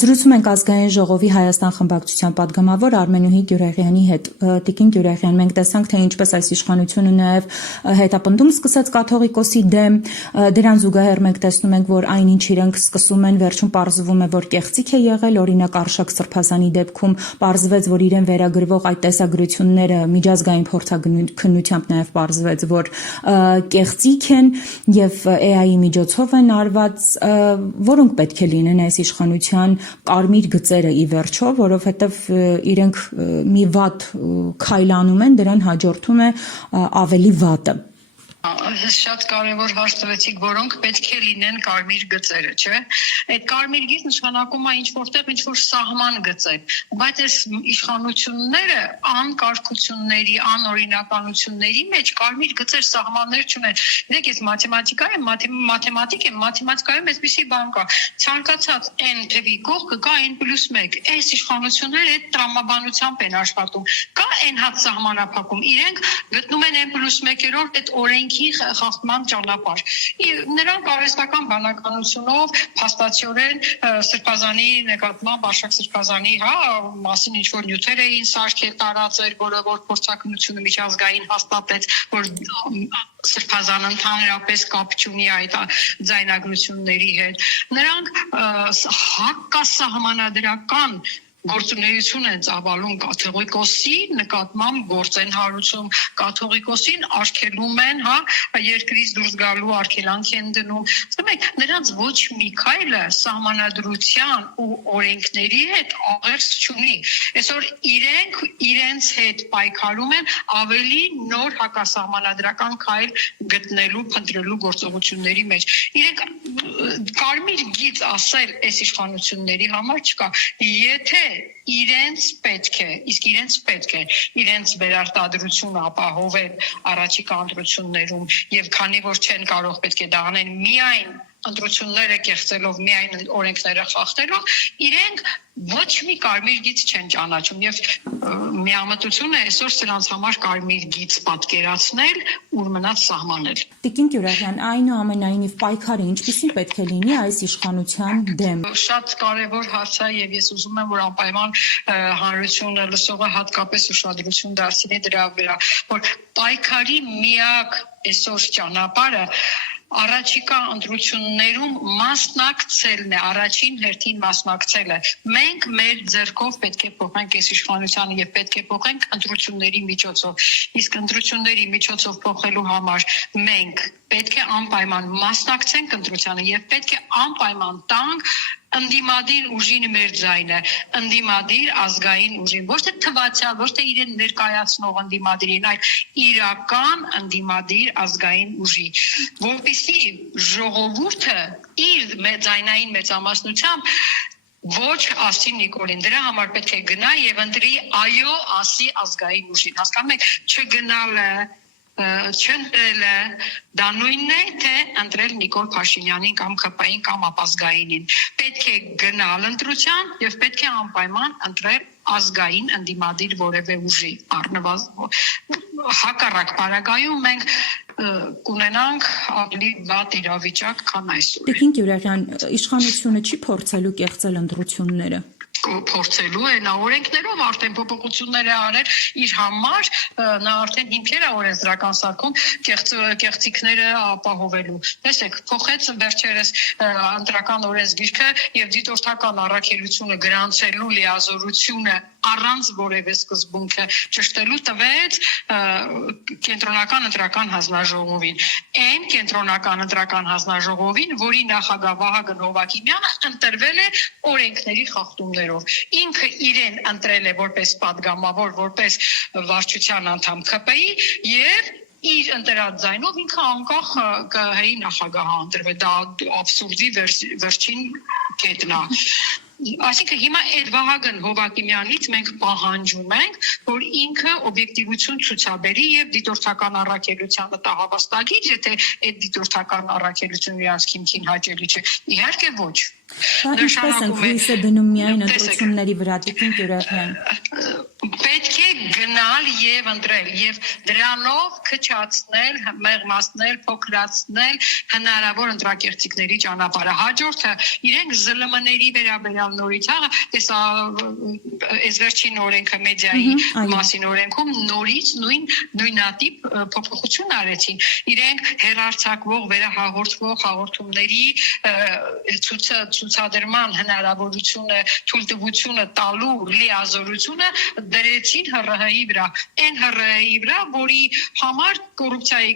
Զրուցում ենք ազգային ժողովի Հայաստան խմբակցության պատգամավոր Արմենուհի Գյուրեղյանի հետ։ Տիկին Գյուրեղյան, մենք տեսանք, թե ինչպես այս իշխանությունը նաև հետապնդում սկսեց կաթողիկոսի դեմ, դրան զուգահեռ մենք տեսնում ենք, որ այնինչ իրենք սկսում են, վերջում պարզվում է, որ կեղծիք է եղել, օրինակ Արշակ Սրբազանի դեպքում պարզվեց, որ իրեն վերագրվող այդ տեսագրությունները միջազգային փորձաքննությամբ նաև պարզվեց, որ կեղծիք են եւ AI-ի միջոցով են արված, որոնք պետք է լինեն այս իշխանության կարմիր գծերը ի վերջո, որովհետև իրենք մի վատ քայլ անում են, դրան հաջորդում է ավելի վատը։ Շատ կարևոր հարց տվեցիք, որոնք պետք է լինեն կարմիր գծերը, չէ՞։ Այդ կարմիր գիծ նշանակում է ինչ-որտեղ ինչ-որ սահման գծեր, բայց այս իշխանությունները անկարգությունների, անօրինականությունների մեջ կարմիր գծեր, սահմաններ չունեն։ Գիտեք, ես մաթեմատիկ եմ, մաթեմատիկայում այսպիսի բան կա։ Ցանկացած n թվի կողքը կա n+1։ Այս իշխանությունները այդ տրամաբանությամբ են աշխատում։ Կա n հատ սահմանափակում, իրենք գտնում են n+1-րդ այդ օրենքի խախտման ճանապարհ։ Նրանք արհեստական բանականությունով փաստացիորեն Սրբազանի նկատմամբ Արշակ Սրբազանի մասին ինչ-որ նյութեր էին սարքել, տարածել, որը որ փորձաքննությունը միջազգային հաստատեց, որ Սրբազանը ընդհանրապես կապ չունի այդ ձայնագրությունների հետ։ Նրանք հակասահմանադրական գործունեություն են ծավալում կաթողիկոսի նկատմամբ գործ են հարուցում, կաթողիկոսին արգելում են, երկրից դուրս գալու արգելանք են դնում։ Ասում եք, նրանց ոչ մի քայլը սահմանադրության ու օրենքների հետ աղերս չունի։ Այսօր իրենց հետ պայքարում են ավելի նոր հակասահմանադրական քայլ գտնելու, փնտրելու գործողությունների մեջ։ Իրենք կարմիր գիծ ասել այս իշխանությունների համար չկա։ Եթե իրենց պետք է իրենց վերարտադրությունը ապահովել առաջիկա ընտրություններում եւ քանի որ չեն կարող պետք է դա անեն միայն ընտրությունները կեղծելով, միայն օրենքները խախտելով, իրենք ոչ մի կարմիր գիծ չեն ճանաչում եւ միամտություն է այսօր սրանց համար կարմիր գիծ պատկերացնել, ուր մնաց սահմանել։ Տիկին Գյուրեղյան, այնուամենայնիվ պայքարը ինչպիսին պետք է լինի այս իշխանության դեմ։ Շատ կարևոր հարց է եւ ես ուզում եմ, որ անպայման հանրությունը լսողը հատկապես ուշադրություն դարձնի դրա վրա, որ պայքարի միակ այսօր ճանապարհը առաջիկա ընտրություններում մասնակցելն է, առաջին հերթին մասնակցելը։ Մենք մեր ձեռքով պետք է փոխենք այս իշխանությանը եւ պետք է փոխենք ընտրությունների միջոցով։ Իսկ ընտրությունների միջոցով փոխելու համար մենք պետք է անպայման մասնակցենք ընտրությանը եւ պետք է անպայման տանք ընդդիմադիր ուժին մեր ձայնը, ընդդիմադիր ազգային ուժին, ոչ թե թվացial, ոչ թե իրեն ներկայացնող ընդդիմադիրին, այլ իրական ընդդիմադիր ազգային ուժի, որպեսզի ժողովուրդը իր ձայնային մեծամասնությամբ ոչ ասի Նիկոլին, դրա համար պետք է գնա եւ ընտրի այո ասի ազգային ուժին։ Հասկանում եք, չգնալը չընտրելը դա նույնն է, թե ընտրել Նիկոլ Փաշինյանին կամ ԿՊ-ին կամ ապազգայինին։ Պետք է գնալ ընտրության եւ պետք է անպայման ընտրել ազգային ընդդիմադիր որևէ ուժի։ Հակառակ պարագայում մենք կունենանք ավելի վատ իրավիճակ, քան այսօր։ Տիկին Գյուրեղյան, իշխանությունը չի փորձելու կեղծել ընտրությունները։ Փորձելու է նա օրենքներով արդեն փոփոխություններ է արել իր համար, նա արդեն հիմքեր է օրենսդրական սարքում կեղծիքները ապահովելու։ Տեսեք, փոխեց վերջերս ընտրական օրենսգիրքը եւ դիտորդական առաքելությունը գրանցելու լիազորությունը առանց որևէ սկզբունքը ճշտելու տվեց կենտրոնական ընտրական հանձնաժողովին։ Այն կենտրոնական ընտրական հանձնաժողովին, որի նախագահ Վահագն Հովհակիմյանը ընտրվել է օրենքների խախտումներով։ Ինքը իրեն ընտրել է որպես падգամավոր, որպես վարչության անդամ ԿՊ-ի եւ իր ընտրած ձայնով ինքը անկախ ԿՀ-ի նախագահ ընտրվել։ Դա աբսուրդի վերջին կետն է։ Այսինքն հիմա այդ Վահագն Հովհակիմյանից մենք պահանջում ենք, որ ինքը օբյեկտիվություն ցուցաբերի եւ դիտորդական առաքելությանը տա հավաստագիր, եթե այդ դիտորդական առաքելությունը իրանց քիմքին հաճելի չէ։ Իհարկե ոչ։ Ինչպես են հույսը դնում միայն ընտրությունների վրա, Տիկին Գյուրեղյան։ Պետք է գնալ գալ եւ ընտրել եւ դրանով քչացնել, մեղմացնել, փոքրացնել հնարավոր ընտրակերտիկների ճանապարհը։ Հաջորդը իրենք ԶԼՄ-ների վերաբերյալ նորից տեսա այս վերջին օրենքը մեդիայի մասին օրենքում նորից նույնատիպ փոփոխություն արեցին։ Իրենք հերարցակվող, վերահաղորդվող հաղորդումների ցուցադրման հնարավորությունը, թույլտվությունը տալու լիազորությունը դրեցին ՀՌՀ-ի վրա։ Այն ՀՌՀ-ի վրա, որի համար կոռուպցիայի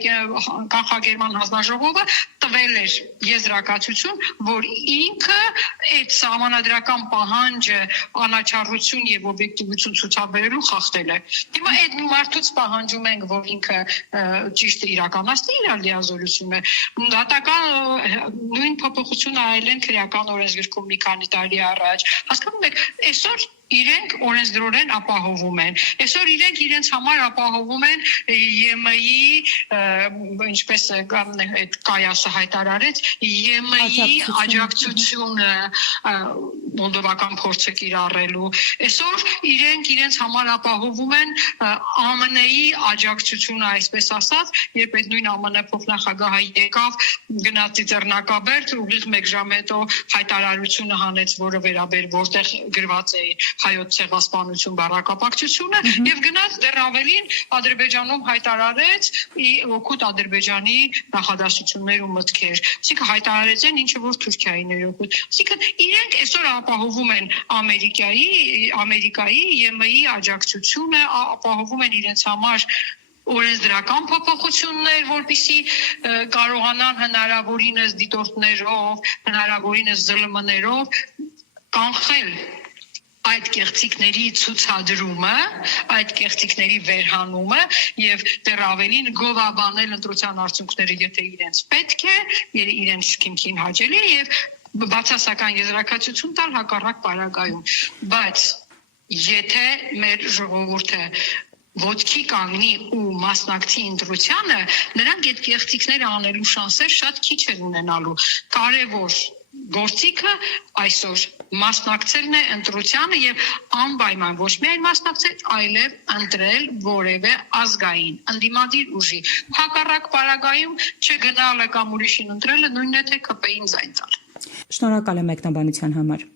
կանխարգելման հանձնաժողովը տվել էր եզրակացություն, որ ինքը այդ սահմանադրական պահանջը անաչառություն եւ օբյեկտիվություն ցուցաբերելու խախտել է։ Հիմա այդ մարդուց պահանջում ենք, որ ինքը ճիշտ իրականացնի իր լիազորությունը։ Դատական նույն փոփոխություն արել են քրեական օրենսգրքում մի քանի տարի առաջ։ Հասկանում եք, այսօր իրենք օրենսդրորեն ապահովում են։ Այսօր իրենք իրենց համար ապահովում են ԵՄ-ի, ինչպես այդ Կայասը հայտարարեց, ԵՄ-ի աջակցությունը մոլդովական փորձը կիրառելու։ Այսօր իրենք իրենց համար ապահովում են ԱՄՆ-ի աջակցությունը, այսպես ասած, երբ այդ նույն ԱՄՆ փոխնախագահը եկավ, գնաց Ծիծեռնակաբերդ, ուղիղ 1 ժամ հետո հայտարարությունը հանեց, որը որտեղ գրված է հայոց ցեղասպանություն բառակապակցությունը եւ գնաց դեռ ավելին Ադրբեջանում հայտարարեց օգուտ Ադրբեջանի նախադասություններ ու մտքեր։ Այսինքն հայտարարեցին ինչը որ Թուրքիայի ներօգուտ։ Այսինքն իրենք այսօր ապահովում են Ամերիկայի, ԵՄ-ի աջակցությունը, ապահովում են իրենց համար օրենսդրական փոփոխություններ, որպեսզի կարողանան հնարավորինս դիտորդներով, հնարավորինս ԶԼՄ-ներով կանխել այդ կեղծիքների ցուցադրումը, այդ կեղծիքների վերհանումը եւ դեռ ավելին գովաբանել ընտրության արդյունքները, եթե իրենց պետք է, իրենց քիմքին հաճելի է եւ բացասական եզրակացություն տալ հակառակ պարագայում։ Բայց եթե մեր ժողովուրդը ոտքի կանգնի ու մասնակցի ընտրությանը, նրանք այդ կեղծիքները անելու շանսեր շատ քիչ են ունենալու։ Կարևոր գործիքը այսօր մասնակցելն է ընտրությանը եւ անպայման ոչ միայն մասնակցել, այլև ընտրել որևէ ազգային ընդդիմադիր ուժի։ Հակառակ պարագայում չգնալը կամ ուրիշին ընտրելը նույնն է թե ԿՊ-ին զայն տալ։ Շնորհակալ եմ մեկնաբանության համար։